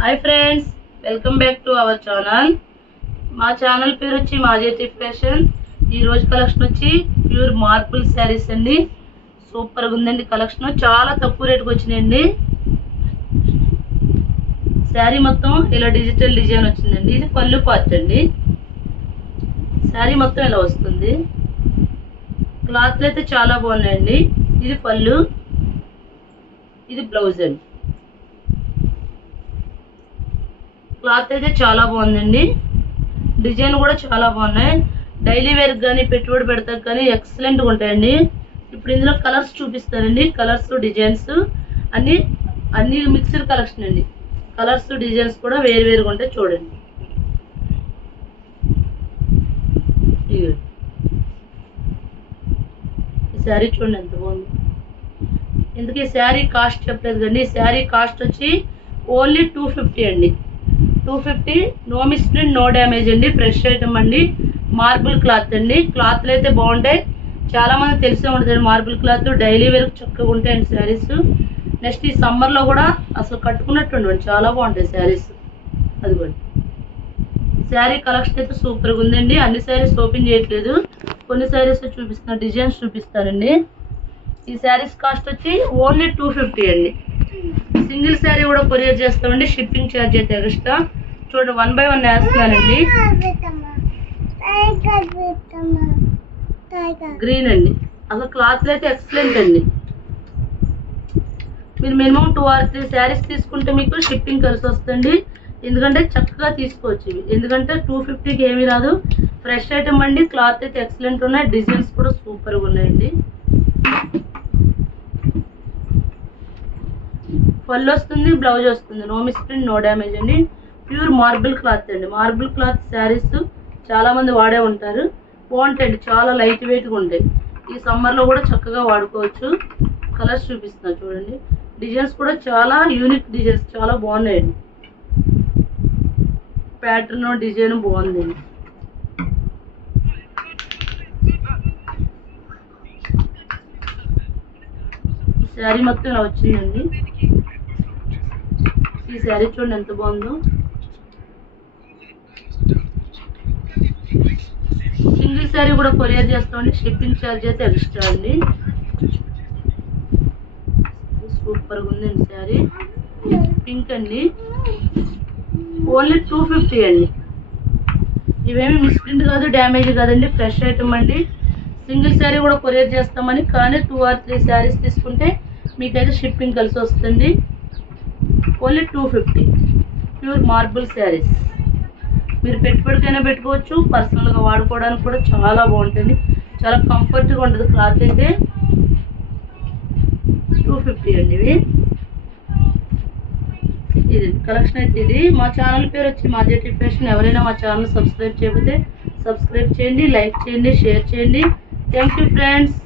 Hi friends, welcome back to our channel. మా channel పేరు వచ్చి మాజేటి ఫ్యాషన్. ఈ రోజు కలెక్షన్ వచ్చి ప్యూర్ మార్బుల్ శారీస్ అండి. సూపర్గా ఉందండి కలెక్షన్. చాలా తక్కువ రేటుకి వచ్చినాయండి. శారీ మొత్తం ఇలా డిజిటల్ డిజైన్ వచ్చిందండి. ఇది పళ్ళు పార్ట్ అండి. శారీ మొత్తం ఇలా వస్తుంది. క్లాత్లు అయితే చాలా బాగున్నాయండి. ఇది పళ్ళు, ఇది బ్లౌజ్ అండి. క్లాత్ అయితే చాలా బాగుందండి. డిజైన్ కూడా చాలా బాగున్నాయి. డైలీ వేర్ కానీ పెట్టుబడి పెడతారు కానీ ఎక్సలెంట్గా ఉంటాయండి. ఇప్పుడు ఇందులో కలర్స్ చూపిస్తానండి. కలర్స్ డిజైన్స్ అన్ని మిక్స్డ్ కలెక్షన్ అండి. కలర్స్ డిజైన్స్ కూడా వేరువేరుగా ఉంటాయి. చూడండి, ఈ శారీ చూడండి ఎంత బాగుంది. ఇందుకే శారీ కాస్ట్ చెప్పలేదు కండి. శారీ కాస్ట్ వచ్చి ఓన్లీ 250 అండి. 250, నో మిస్ప్రింట్, నో డ్యామేజ్ అండి. ఫ్రెష్ ఐటమ్ అండి. మార్బుల్ క్లాత్ అండి. క్లాత్లు అయితే బాగుంటాయి. చాలా మంది తెలిసే ఉంటుంది మార్బుల్ క్లాత్. డైలీ వేర్ చక్కగా ఉంటాయండి శారీస్. నెక్స్ట్ ఈ సమ్మర్లో కూడా అసలు కట్టుకున్నట్టు ఉండవండి. చాలా బాగుంటాయి శారీస్. అదిగోండి, శారీ కలెక్షన్ అయితే సూపర్గా ఉందండి. అన్ని శారీస్ ఓపెన్ చేయట్లేదు, కొన్ని శారీస్ చూపిస్తున్నా, డిజైన్స్ చూపిస్తానండి. ఈ శారీస్ కాస్ట్ వచ్చి ఓన్లీ 250 అండి. సింగిల్ శారీ కూడా కొరియర్ చేస్తామండి. షిప్పింగ్ ఛార్జ్ అయితే ఎక్స్ట్రా. చూడండి, 1 by 1 వేస్తున్నానండి. గ్రీన్ అండి. అసలు క్లాత్లు అయితే ఎక్సలెంట్ అండి. మీరు మినిమం 2 or 3 శారీస్ తీసుకుంటే మీకు షిప్పింగ్ కలిసి వస్తుంది. ఎందుకంటే చక్కగా తీసుకోవచ్చు ఇవి. ఎందుకంటే 250కి ఏమీ రాదు. ఫ్రెష్ ఐటమ్ అండి. క్లాత్ అయితే ఎక్సలెంట్ ఉన్నాయి. డిజైన్స్ కూడా సూపర్గా ఉన్నాయండి. పళ్ళు వస్తుంది, బ్లౌజ్ వస్తుంది. నో మిస్ప్రింట్, నో డ్యామేజ్ అండి. ప్యూర్ మార్బుల్ క్లాత్ అండి. మార్బుల్ క్లాత్ శారీస్ చాలా మంది వాడే ఉంటారు. బాగుంటాయండి. చాలా లైట్ వెయిట్గా ఉంటాయి. ఈ సమ్మర్లో కూడా చక్కగా వాడుకోవచ్చు. కలర్స్ చూపిస్తున్నా చూడండి. డిజైన్స్ కూడా చాలా యూనిక్ డిజైన్స్, చాలా బాగున్నాయండి. ప్యాటర్న్ డిజైన్ బాగుందండి. శారీ మొత్తం ఇలా వచ్చిందండి. ఈ శారీ చూడండి ఎంత బాగుందో. సింగిల్ శారీ కూడా కొరియర్ చేస్తామండి. షిప్పింగ్ ఛార్జ్ అయితే ఎక్స్ట్రా అండి. సూపర్గా ఉందండి శారీ. పింక్ అండి. ఓన్లీ 250 అండి. ఇవేమి మిస్ప్రింట్ కాదు, డ్యామేజ్ కాదండి. ఫ్రెష్ ఐటమ్ అండి. సింగిల్ శారీ కూడా కొరియర్ చేస్తామని, కానీ 2 or 3 శారీస్ తీసుకుంటే మీకైతే షిప్పింగ్ కలిసి వస్తుంది. ఓన్లీ 250. Pure marble saris. మీరు పెట్టుబడికైనా పెట్టుకోవచ్చు, పర్సనల్గా వాడుకోవడానికి కూడా చాలా బాగుంటుంది. చాలా కంఫర్ట్గా ఉంటుంది. క్లాత్ అయితే 250 అండి. ఇది కలెక్షన్ అయితే ఇది. మా ఛానల్ పేరు వచ్చి మాజేటి ఫ్యాషన్. ఎవరైనా మా ఛానల్ సబ్స్క్రైబ్ చేయకపోతే సబ్స్క్రైబ్ చేయండి, లైక్ చేయండి, షేర్ చేయండి. Thank you friends.